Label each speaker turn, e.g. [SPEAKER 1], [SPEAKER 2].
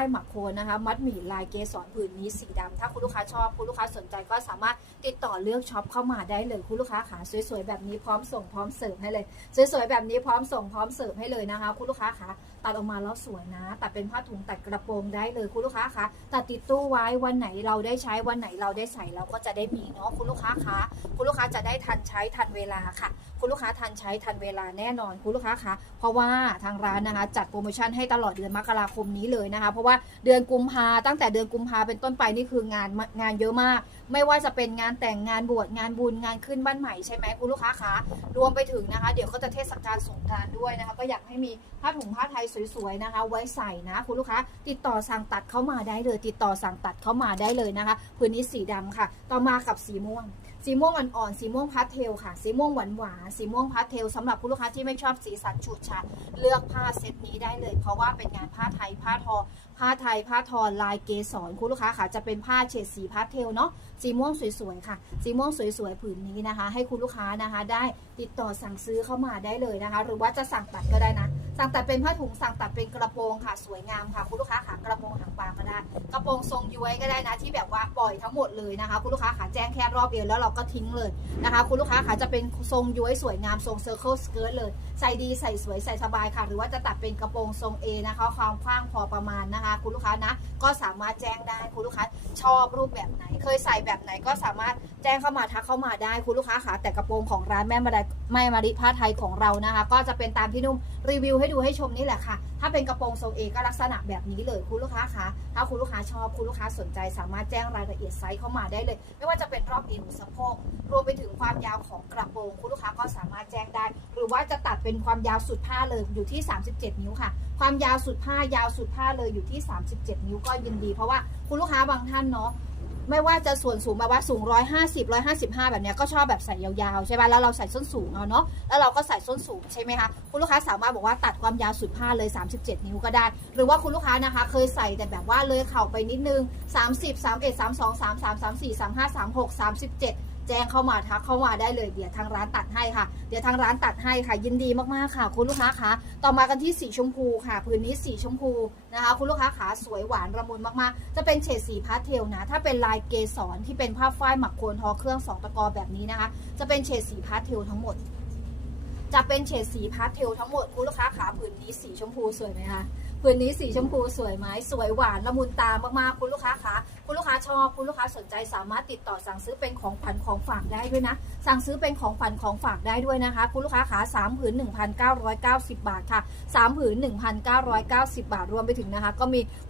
[SPEAKER 1] ายหมักโคนนะคะ มัดหมี่ลายเกสรผืนนี้สีดำถ้าคุณลูกค้าชอบคุณลูกค้าสนใจก็สามารถติดต่อเลือกช็อปเข้ามาได้เลยคุณลูกค้าขาสวยๆแบบนี้พร้อมส่งพร้อมเสิร์ฟให้เลยสวยๆแบบนี้พร้อมส่งพร้อมเสิร์ฟให้เลยนะคะ คุณลูกค้าขาตัดออกมาแล้วสวยนะตัดเป็นผ้าถุงตัดกระโปรงได้เลยคุณลูกค้าคะตัดติดตู้ไว้วันไหนเราได้ใช้วันไหนเราได้ใส่เราก็จะได้มีเนาะคุณลูกค้าคะคุณลูกค้าจะได้ทันใช้ทันเวลาค่ะ คุณลูกค้าทันใช้ทันเวลาแน่นอนคุณลูกค้าคะเพราะว่าทางร้านนะคะจัดโปรโมชั่นให้ตลอดเดือนมกราคมนี้เลยนะคะเพราะว่าเดือนกุมภาตั้งแต่เดือนกุมภาเป็นต้นไปนี่คืองานงานเยอะมาก ไม่ว่าจะเป็นงานแต่งงานบวชงานบุญงานขึ้นบ้านใหม่ใช่ไหมคุณลูกค้าคะรวมไปถึงนะคะ เดี๋ยวก็จะเทศกาลสงกรานต์ด้วยนะคะ ก็อยากให้มีผ้าถุงผ้าไทยสวยๆนะคะ ไว้ใส่นะคุณลูกค้า ติดต่อสั่งตัดเข้ามาได้เลย ติดต่อสั่งตัดเข้ามาได้เลยนะคะพื้นนี้สีดำค่ะ ต่อมากับสีม่วงสีม่วงอ่อนๆ สีม่วงพาสเทลค่ะ สีม่วงหวานหวานสีม่วงพาสเทลสำหรับคุณลูกค้าที่ไม่ชอบสีสันฉูดฉาดเลือกผ้าเซตนี้ได้เลย เพราะว่าเป็นงานผ้าไทยผ้าทอ ผ้าไทยผ้าทอลายเกสรคุณลูกค้าค่ะจะเป็นผ้าเฉดสีพาสเทลเนาะสีม่วงสวยๆค่ะ สีม่วงสวยๆผืนนี้นะคะ ให้คุณลูกค้านะคะ ได้ติดต่อสั่งซื้อเข้ามาได้เลยนะคะ หรือว่าจะสั่งตัดก็ได้นะ สั่งตัดเป็นผ้าถุงสั่งตัดเป็นกระโปรงค่ะสวยงามค่ะ คุณลูกค้าค่ะกระโปรงหางปลาก็ได้ กระโปรงทรงย้วยก็ได้นะ ที่แบบว่าปล่อยทั้งหมดเลยนะคะ คุณลูกค้าค่ะแจ้งแค่รอบเอวแล้วเราก็ทิ้งเลยนะคะ คุณลูกค้าค่ะจะเป็นทรงย้วยสวยงามทรงเซอร์เคิลสเกิร์ตเลย ใส่ดีใส่สวยใส่สบายค่ะ หรือว่าจะตัดเป็นกระโปรงทรง A นะคะ ความกว้างพอประมาณนะคะ คุณลูกค้านะ ก็สามารถแจ้งได้คุณลูกค้าชอบรูปแบบไหน เคยใส่แบบไหนก็สามารถแจ้งเข้ามาทักเข้ามาได้คุณลูกค้าค่ะแต่กระโปรงของร้านแม่มาด แม่มาริผ้าไทยของเรานะคะ ก็จะเป็นตามที่นุ่มรีวิวให้ดูให้ชมนี่แหละค่ะ ถ้าเป็นกระโปรงทรงเอก็ลักษณะแบบนี้เลยคุณลูกค้าคะถ้าคุณลูกค้าชอบคุณลูกค้าสนใจ สามารถแจ้งรายละเอียดไซส์เข้ามาได้เลย ไม่ว่าจะเป็นรอบเอวสะโพกรวมไปถึงความยาวของกระโปรงคุณลูกค้าก็สามารถแจ้งได้ หรือว่าจะตัดเป็นความยาวสุดผ้าเลยอยู่ที่ 37 นิ้วค่ะ ความยาวสุดผ้ายาวสุดผ้าเลยอยู่ที่ 37 นิ้วก็ยินดี เพราะว่าคุณลูกค้าบางท่านเนาะ ไม่ว่าจะส่วนสูงแบบว่าสูง 150 155 แบบเนี้ยก็ชอบแบบใส่ยาวๆ ใช่ป่ะแล้วเราใส่ส้นสูงเอาเนาะแล้วเราก็ใส่ส้นสูงใช่ไหมคะคุณลูกค้าสามารถบอกว่าตัดความยาวสุดผ้าเลย 37 นิ้วก็ได้ หรือว่าคุณลูกค้านะคะ เคยใส่แต่แบบว่าเลยเข่าไปนิดนึง 30 31 32 33 34 35 36 37 แจ้งเข้ามาทักเข้ามาได้เลย เดี๋ยวทางร้านตัดให้ค่ะ เดี๋ยวทางร้านตัดให้ค่ะ ยินดีมากๆค่ะ คุณลูกค้าคะต่อมากันที่สีชมพูค่ะพื้นนี้สีชมพูนะคะ คุณลูกค้าขาสวยหวานระมุนมากๆ จะเป็นเฉดสีพาสเทลนะ ถ้าเป็นลายเกสรที่เป็นผ้าฝ้ายหมักโคนทอเครื่องสองตะกอแบบนี้นะคะ จะเป็นเฉดสีพาสเทลทั้งหมด จะเป็นเฉดสีพาสเทลทั้งหมดคุณลูกค้าขาผืนนี้สีชมพูสวยไหมคะ ผืนนี้สีชมพูสวยไหมสวยหวานละมุนตามากๆคุณลูกค้าคะคุณลูกค้าชอบคุณลูกค้าสนใจสามารถติดต่อสั่งซื้อเป็นของขวัญของฝากได้ด้วยนะ สั่งซื้อเป็นของขวัญของฝากได้ด้วยนะคะ คุณลูกค้าขา3ผืน 1,990 บาทค่ะ3ผืน 1,990 บาทรวมไปถึงนะคะ ก็มี